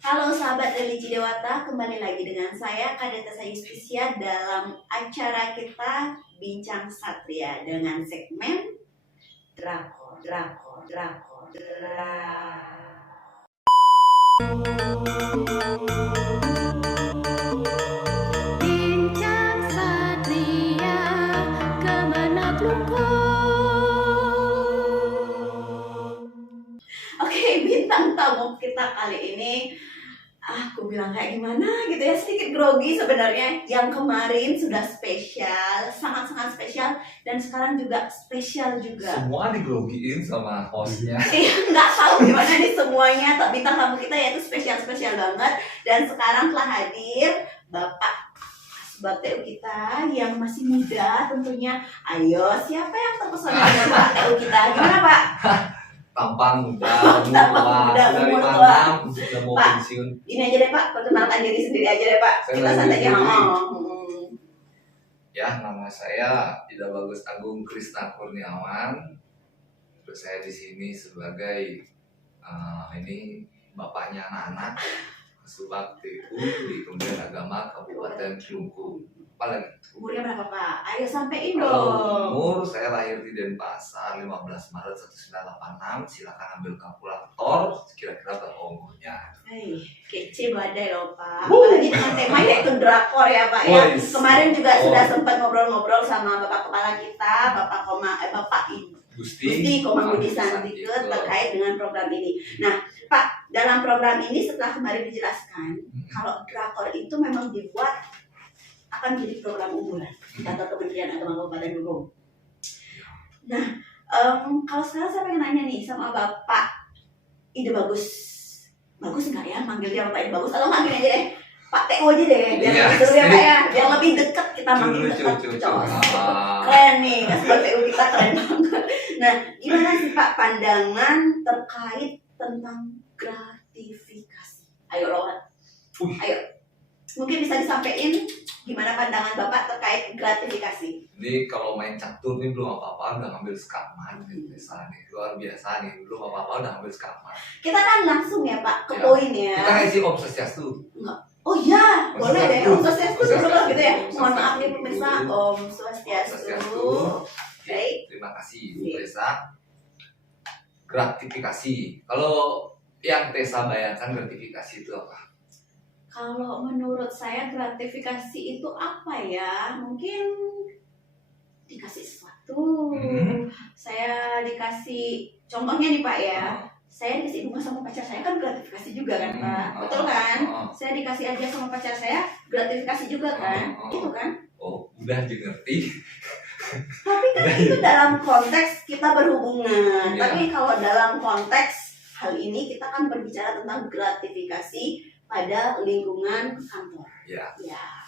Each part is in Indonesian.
Halo sahabat religi Dewata, kembali lagi dengan saya Kadeta Sayustisia dalam acara kita Bincang Satria dengan segmen Drakor. Bincang Satria, kemana belum. Oke, bintang tamu kita kali ini aku bilang kayak gimana gitu ya, sedikit grogi sebenarnya. Yang kemarin sudah spesial, sangat-sangat spesial, dan sekarang juga spesial juga. Semua digrogiin sama hostnya. Iya, nggak tahu gimana nih semuanya. Bintang tamu kita yaitu spesial banget, dan sekarang telah hadir Bapak Asbab TU kita yang masih muda tentunya. Ayo, siapa yang terpesona dengan Pak TU kita? Gimana Pak? Tampang muda, umur tua, sudah mau Pak, pensiun. Ini aja deh Pak, perkenalkan diri sendiri aja deh Pak. Saya Kita santai aja. Ya, nama saya Ida Bagus Agung Krisna Kurniawan. Terus saya di sini sebagai ini bapaknya anak-anak Asbab TU di Kementerian Agama Kabupaten Klungkung. Paling umurnya berapa Pak? Ayo sampein kalau dong. umur saya lahir di Denpasar 15 Maret 1986. Silakan ambil kalkulator kira-kira berapa umurnya. Kece badai loh Pak. Apalagi dengan tema yaitu drakor ya Pak ya. Kemarin juga sudah sempat ngobrol-ngobrol sama Bapak Kepala kita, Bapak Gusti Komang Budi Sandikut terkait dengan program ini. Nah Pak, dalam program ini setelah kemarin dijelaskan kalau drakor itu memang dibuat akan menjadi program unggulan di kantor Kementerian Agama Kabupaten Klungkung. Nah, kalau sekarang saya pengen nanya nih sama Bapak Ide Bagus nggak ya manggil dia Bapak Ide Bagus, atau manggil aja deh Pak TU aja deh, biar lebih seru ya Pak ya, biar lebih dekat kita manggil dekat. Keren nih, Asbab TU kita keren banget. Nah, gimana sih Pak pandangan terkait tentang gratifikasi? Ayo Rowan, ayo. Mungkin bisa disampaikan gimana pandangan Bapak terkait gratifikasi? Ini kalau main catur nih belum apa-apa udah ngambil sekaman nih, nih luar biasa nih, belum apa-apa udah ngambil sekaman. Kita kan langsung ya Pak ke poin ya. Kita ngisi Om Swastiastu. Oh iya, boleh deh Om Swastiastu dulu gitu ya. Mohon maaf nih pemirsa, Om Swastiastu. Baik. Terima kasih Bu Tessa. Gratifikasi. Kalau yang Tessa bayangkan gratifikasi itu apa? Kalau menurut saya gratifikasi itu apa ya? Mungkin dikasih sesuatu. Saya dikasih, contohnya nih Pak ya, saya dikasih bunga sama pacar saya kan gratifikasi juga kan Pak, betul kan? Saya dikasih aja sama pacar saya gratifikasi juga kan, gitu kan? Oh, udah ngerti. Tapi kan itu dalam konteks kita berhubungan. Tapi kalau dalam konteks hal ini kita kan berbicara tentang gratifikasi pada lingkungan kantor. Ya.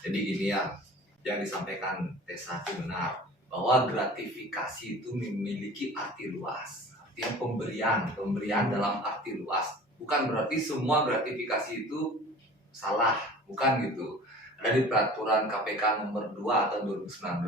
Jadi gini ya, yang disampaikan Tessa itu benar, bahwa gratifikasi itu memiliki arti luas. Artinya pemberian dalam arti luas. Bukan berarti semua gratifikasi itu salah, bukan gitu. Ada di peraturan KPK nomor 2 tahun 2019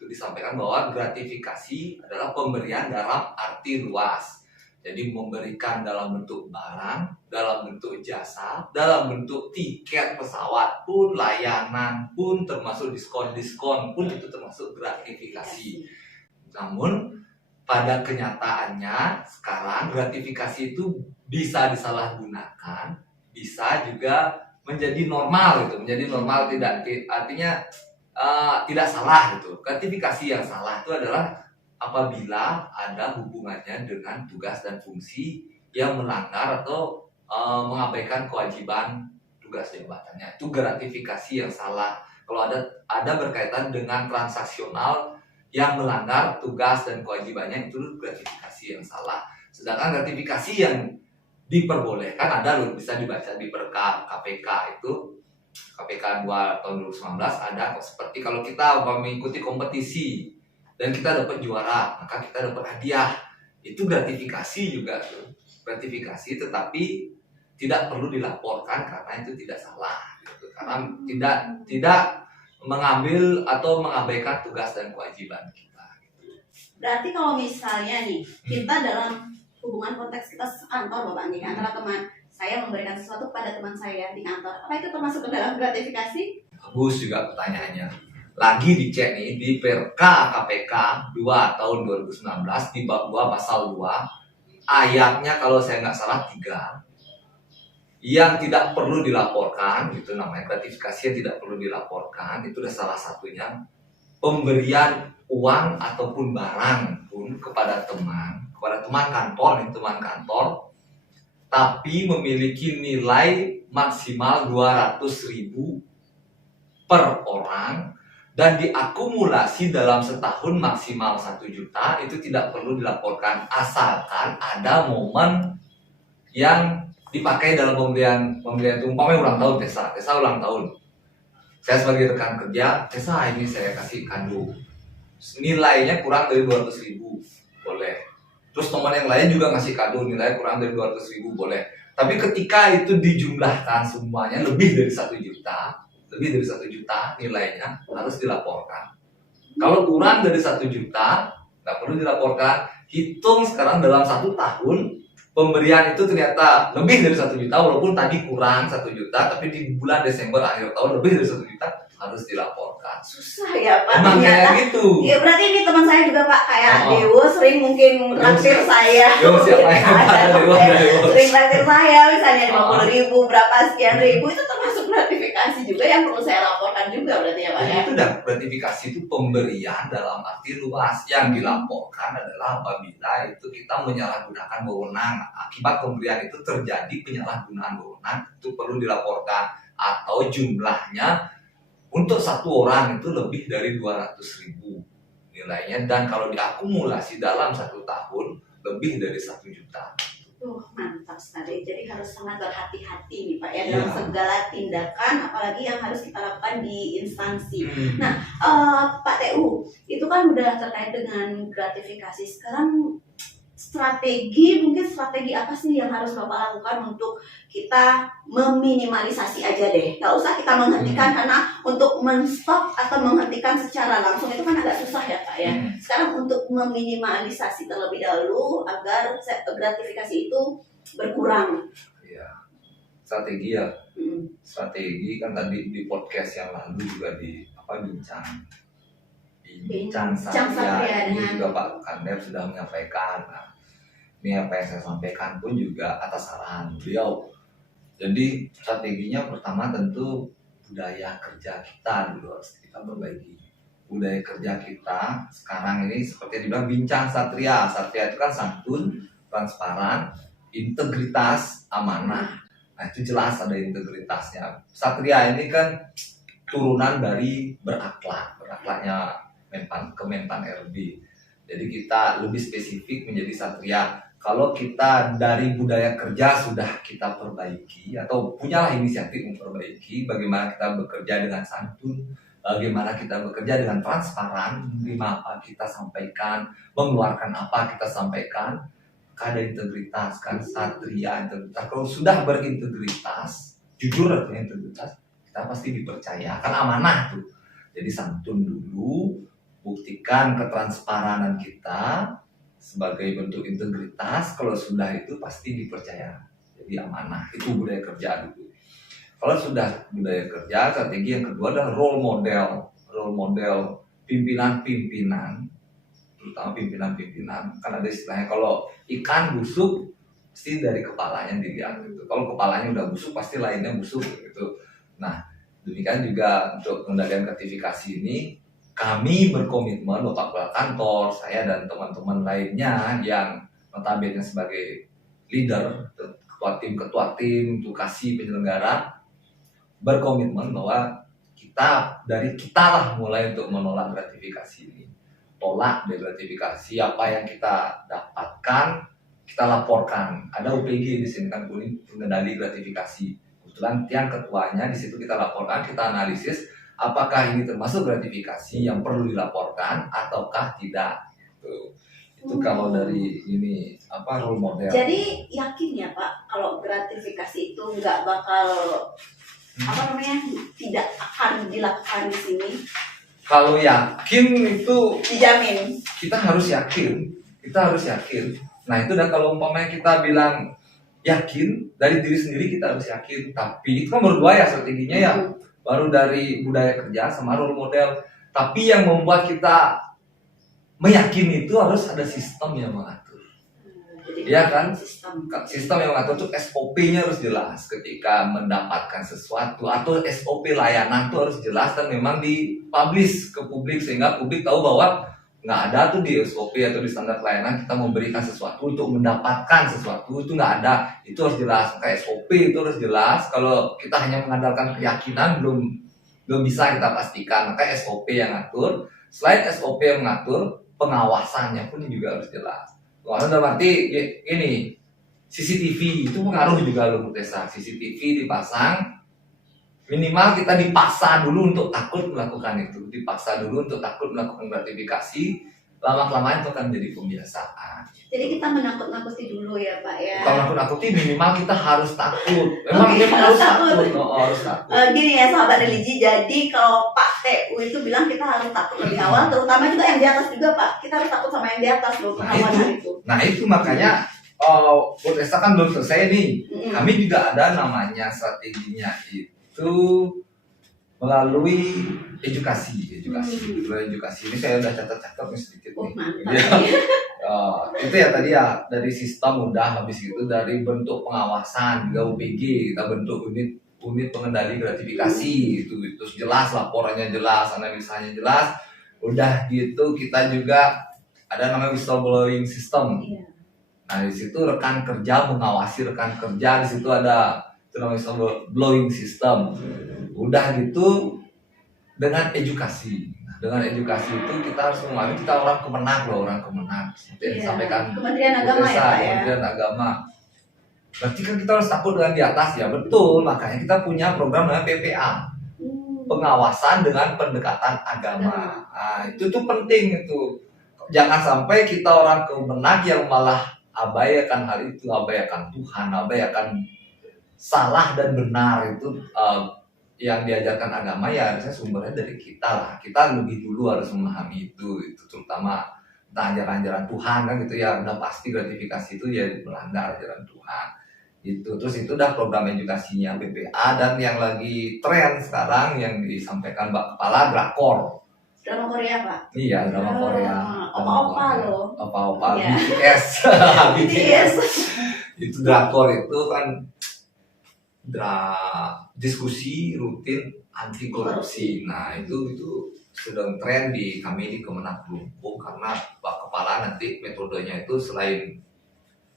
itu disampaikan bahwa gratifikasi adalah pemberian dalam arti luas. Jadi memberikan dalam bentuk barang, dalam bentuk jasa, dalam bentuk tiket pesawat pun, layanan pun, termasuk diskon pun itu termasuk gratifikasi. Namun pada kenyataannya sekarang gratifikasi itu bisa disalahgunakan, bisa juga menjadi normal gitu, menjadi normal tidak artinya tidak salah gitu. Gratifikasi yang salah itu adalah apabila ada hubungannya dengan tugas dan fungsi yang melanggar atau mengabaikan kewajiban tugas jabatannya, itu gratifikasi yang salah. Kalau ada berkaitan dengan transaksional yang melanggar tugas dan kewajibannya, itu gratifikasi yang salah. Sedangkan gratifikasi yang diperbolehkan ada loh, bisa dibaca di perkap KPK itu KPK 2 tahun 2019 ada seperti kalau kita mengikuti kompetisi dan kita dapat juara, maka kita dapat hadiah. Itu gratifikasi juga tuh. Gratifikasi tetapi tidak perlu dilaporkan karena itu tidak salah gitu. Karena tidak mengambil atau mengabaikan tugas dan kewajiban kita gitu. Berarti kalau misalnya nih kita dalam hubungan konteks kita sekantor Bapak nih antara teman, saya memberikan sesuatu kepada teman saya di kantor, apa itu termasuk ke dalam gratifikasi? Bagus juga pertanyaannya. Lagi dicek nih di PRK KPK 2 tahun 2019 di bab 2 pasal 2 ayatnya kalau saya nggak salah 3 yang tidak perlu dilaporkan, itu namanya gratifikasi yang tidak perlu dilaporkan, itu adalah salah satunya pemberian uang ataupun barang pun kepada teman kantor, tapi memiliki nilai maksimal 200.000 per orang dan diakumulasi dalam setahun maksimal 1 juta, itu tidak perlu dilaporkan asalkan ada momen yang dipakai dalam pemberian itu. Umpamanya ulang tahun Tessa ulang tahun, saya sebagai rekan kerja, Tessa ini saya kasih kado, nilainya kurang dari 200.000 boleh. Terus teman yang lain juga ngasih kado nilai kurang dari 200.000 boleh. Tapi ketika itu dijumlahkan semuanya lebih dari 1 juta nilainya harus dilaporkan. Kalau kurang dari 1 juta nggak perlu dilaporkan. Hitung sekarang dalam 1 tahun pemberian itu ternyata lebih dari 1 juta, walaupun tadi kurang 1 juta, tapi di bulan Desember akhir tahun lebih dari 1 juta harus dilaporkan. Susah ya Pak. Emang kayak gitu. Ya berarti ini teman saya juga Pak, kayak Dewo sering mungkin traktir saya. Siapa yang Dewo? Sering traktir saya, misalnya 50.000, berapa sekian ribu, itu termasuk gratifikasi juga yang perlu saya laporkan juga berarti ya Pak ya. Itu dah, gratifikasi itu pemberian dalam arti luas. Yang dilaporkan adalah apabila itu kita menyalahgunakan wewenang. Akibat pemberian itu terjadi penyalahgunaan wewenang, itu perlu dilaporkan. Atau jumlahnya untuk 1 orang itu lebih dari 200.000 nilainya, dan kalau diakumulasi dalam 1 tahun lebih dari 1 juta. Mantap sekali. Jadi harus sangat berhati-hati nih Pak ya dalam segala tindakan, apalagi yang harus kita lakukan di instansi. Nah, Pak TU, itu kan udah terkait dengan gratifikasi. Sekarang strategi apa sih yang harus Bapak lakukan untuk kita meminimalisasi aja deh, nggak usah kita menghentikan, karena untuk menstop atau menghentikan secara langsung itu kan agak susah ya Pak ya. Sekarang untuk meminimalisasi terlebih dahulu agar gratifikasi itu berkurang. Iya, strategi ya. Strategi kan tadi di podcast yang lalu juga bincang Satria ini juga Pak Kandep sudah menyampaikan. Nah, ini apa yang saya sampaikan pun juga atas arahan beliau. Jadi strateginya pertama tentu budaya kerja kita dulu harus kita perbaiki. Budaya kerja kita sekarang ini seperti dibilang bincang Satria. Satria itu kan santun, transparan, integritas, amanah. Nah itu jelas ada integritasnya. Satria ini kan turunan dari berakhlaknya Kemenpan RB. Jadi kita lebih spesifik menjadi Satria. Kalau kita dari budaya kerja sudah kita perbaiki atau punyalah inisiatif memperbaiki, bagaimana kita bekerja dengan santun, bagaimana kita bekerja dengan transparan, menerima apa kita sampaikan, mengeluarkan apa kita sampaikan, ada integritas kan, Satria integritas. Kalau sudah berintegritas, jujur artinya integritas, kita pasti dipercaya, kan amanah tuh. Jadi santun dulu, buktikan ketransparanan kita sebagai bentuk integritas. Kalau sudah itu pasti dipercaya, jadi amanah. Itu budaya kerja dulu. Kalau sudah budaya kerja, strategi yang kedua adalah role model pimpinan, terutama pimpinan. Kan ada istilahnya kalau ikan busuk pasti dari kepalanya dilihat gitu. Kalau kepalanya udah busuk pasti lainnya busuk gitu. Nah demikian juga untuk pengendalian gratifikasi ini, kami berkomitmen, Bapak Kepala Kantor, saya dan teman-teman lainnya yang notabene sebagai leader, ketua tim, tukasi penyelenggara, berkomitmen bahwa kita lah mulai untuk menolak gratifikasi ini. Tolak gratifikasi, apa yang kita dapatkan kita laporkan. Ada UPG di sini kan, pengendali gratifikasi. Kebetulan yang ketuanya di situ kita laporkan, kita analisis apakah ini termasuk gratifikasi yang perlu dilaporkan ataukah tidak. Itu kalau dari ini role model. Jadi yakin ya Pak kalau gratifikasi itu nggak bakal tidak akan dilakukan di sini? Kalau yakin itu dijamin. Kita harus yakin. Nah itu dah kalau umpamanya kita bilang yakin dari diri sendiri, kita harus yakin. Tapi itu kan baru dua ya strateginya ya, baru dari budaya kerja sama role model. Tapi yang membuat kita meyakini itu harus ada sistem yang mengatur. Iya kan? Sistem yang mengatur itu SOP-nya harus jelas ketika mendapatkan sesuatu, atau SOP layanan itu harus jelas dan memang dipublish ke publik sehingga publik tahu bahwa nggak ada tuh di SOP atau di standar pelayanan kita memberikan sesuatu untuk mendapatkan sesuatu, itu nggak ada. Itu harus jelas. Kayak SOP itu harus jelas. Kalau kita hanya mengandalkan keyakinan belum bisa kita pastikan. Maka SOP yang ngatur. Selain SOP yang mengatur, pengawasannya pun juga harus jelas. Pengawasan dalam arti ini CCTV itu pengaruh juga loh Bu Tessa. CCTV dipasang, minimal kita dipaksa dulu untuk takut melakukan itu, dipaksa dulu untuk takut melakukan gratifikasi. Lama-kelamaan itu akan menjadi pembiasaan. Jadi kita menakut-nakuti dulu ya Pak ya. Kalau menakut-nakuti minimal kita harus takut. Memang harus takut. Harus takut. Gini ya sahabat religi, jadi kalau Pak TU itu bilang kita harus takut lebih awal, terutama juga yang di atas juga Pak. Kita harus takut sama yang di atas loh, pengawasan itu. Nah itu makanya Bu Tessa kan belum selesai nih. Kami juga ada namanya strateginya itu melalui edukasi. Melalui edukasi ini saya udah catat-catat nih sedikit nih. Itu ya tadi ya, dari sistem udah, habis itu dari bentuk pengawasan juga UPG kita bentuk unit pengendali gratifikasi itu jelas, laporannya jelas, analisanya jelas. Udah gitu kita juga ada namanya whistleblowing system. Nah di situ rekan kerja mengawasi rekan kerja, di situ ada namanya whistleblowing system. Udah gitu dengan edukasi. Nah, dengan edukasi itu kita harus memahami kita orang kemenang loh, orang kemenang. Seperti yang disampaikan Kementerian Agama ya Pak ya. Kementerian Agama. Berarti kan kita harus takut dengan di atas ya, betul. Makanya kita punya program namanya PPA. Pengawasan dengan pendekatan agama. Nah, itu tuh penting itu. Jangan sampai kita orang kemenang yang malah abaikan hal itu, abaikan Tuhan, abaikan salah dan benar itu yang diajarkan agama ya harusnya sumbernya dari kita lah. Kita lebih dulu harus memahami itu terutama tentang ajaran-ajaran Tuhan kan gitu ya. Udah pasti gratifikasi itu ya melanggar ajaran Tuhan itu. Terus itu udah program edukasinya PPA, dan yang lagi tren sekarang yang disampaikan Mbak Kepala drakor. Drama Korea Pak? Iya, drama Korea. Opa-opa loh. Opa-opa ya. BTS. Itu drakor itu kan diskusi rutin anti korupsi. Nah itu sedang tren di kami di Kemenak Lumpung, karena Pak Kepala nanti metodenya itu selain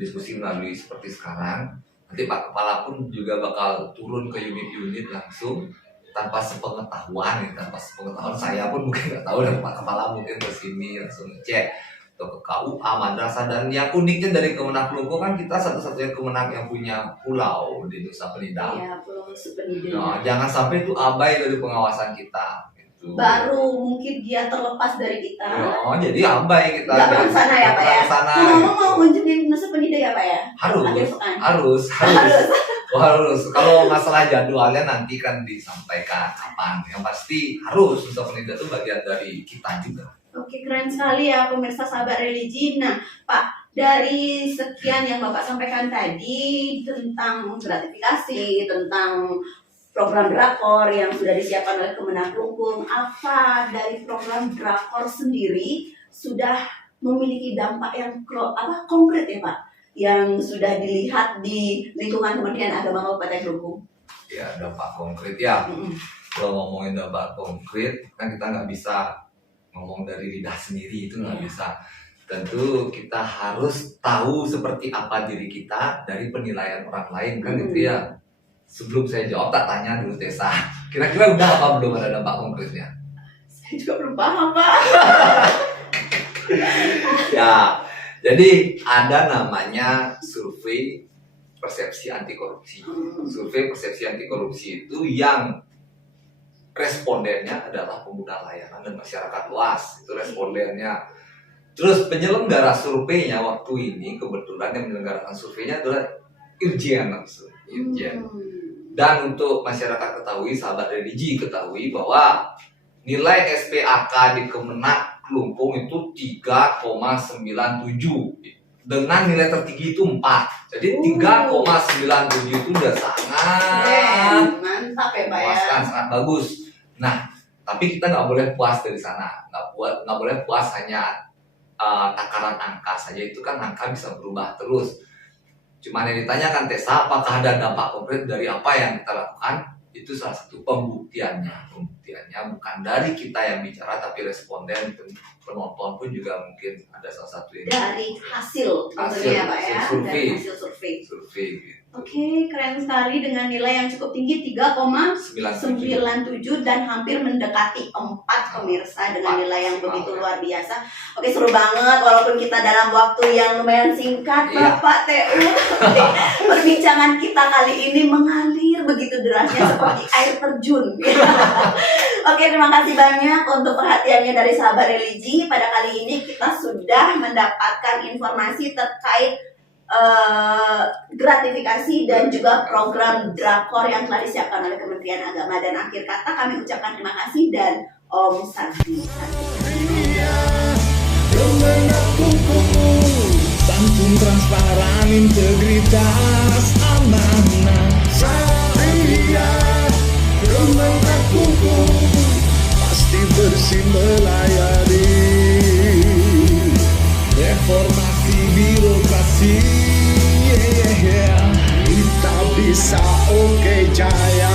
diskusi melalui seperti sekarang, nanti Pak Kepala pun juga bakal turun ke unit-unit langsung tanpa sepengetahuan saya pun mungkin nggak tahu, dan Pak Kepala mungkin ke sini langsung cek atau ke KUA madrasah. Dan yang uniknya dari Kemenak Lumpung kan kita satu-satunya Kemenak yang punya pulau di Nusa Penida. Iya, Pulau Nusa Penida. Nah, jangan sampai itu abai dari pengawasan kita. Gitu. Baru mungkin dia terlepas dari kita. Oh, jadi abai kita. Nggak pernah sana ya Pak ya. Mau kunjungin Nusa Penida ya Pak ya. Harus. Kalau masalah jadwalnya nanti kan disampaikan kapan. Yang pasti harus Nusa Penida itu bagian dari kita juga. Oke, keren sekali ya pemirsa sahabat religi. Nah, Pak, dari sekian yang Bapak sampaikan tadi tentang gratifikasi, tentang program drakor yang sudah disiapkan oleh Kemenak Lumpung, apa dari program drakor sendiri sudah memiliki dampak yang konkret ya Pak, yang sudah dilihat di lingkungan Kementerian Agama Kabupaten Lumpung? Ya, dampak konkret ya. Kalau ngomongin dampak konkret, kan kita nggak bisa ngomong dari lidah sendiri, itu nggak bisa. Tentu kita harus tahu seperti apa diri kita dari penilaian orang lain kan gitu ya. Sebelum saya jawab, tak tanya dulu Tessa, kira-kira udah apa belum ada dampak konkretnya? Saya juga belum paham Pak. Ya, jadi ada namanya survei persepsi anti korupsi. Survei persepsi anti korupsi itu yang respondennya adalah pengguna layanan dan masyarakat luas, itu respondennya. Terus penyelenggara surveinya waktu ini kebetulan yang menyelenggarakan surveinya adalah Irjen langsung. Dan untuk masyarakat ketahui, sahabat religi ketahui bahwa nilai SPAK di Kemenak Lumpung itu 3,97. dengan nilai tertinggi itu 4. Jadi 3,97 itu udah sangat mantap ya Pak ya. memuaskan, sangat bagus. Nah, tapi kita nggak boleh puas dari sana. Nggak boleh puas hanya takaran angka saja. Itu kan angka bisa berubah terus. Cuman yang ditanyakan Tessa, apakah ada dampak konkret dari apa yang kita lakukan? Itu salah satu pembuktiannya. Pembuktiannya bukan dari kita yang bicara, tapi responden, penonton pun juga mungkin ada salah satu yang dari hasil tentunya Pak ya, survei. dari hasil survei. Gitu. Oke, keren sekali dengan nilai yang cukup tinggi 3,97 dan hampir mendekati 4 pemirsa dengan nilai yang begitu luar biasa. Oke, seru banget walaupun kita dalam waktu yang lumayan singkat Bapak TU. Perbincangan kita kali ini mengalir begitu derasnya seperti air terjun. Oke, terima kasih banyak untuk perhatiannya dari sahabat religi. Pada kali ini kita sudah mendapatkan informasi terkait gratifikasi dan juga program Drakor yang telah disiapkan oleh Kementerian Agama. Dan akhir kata kami ucapkan terima kasih dan Om Santi. Santun, transparan, integritas, amanah, syariat, Kementerian Hukum pasti bersih melayani. Reformasi birokrasi, kita bisa oke jaya.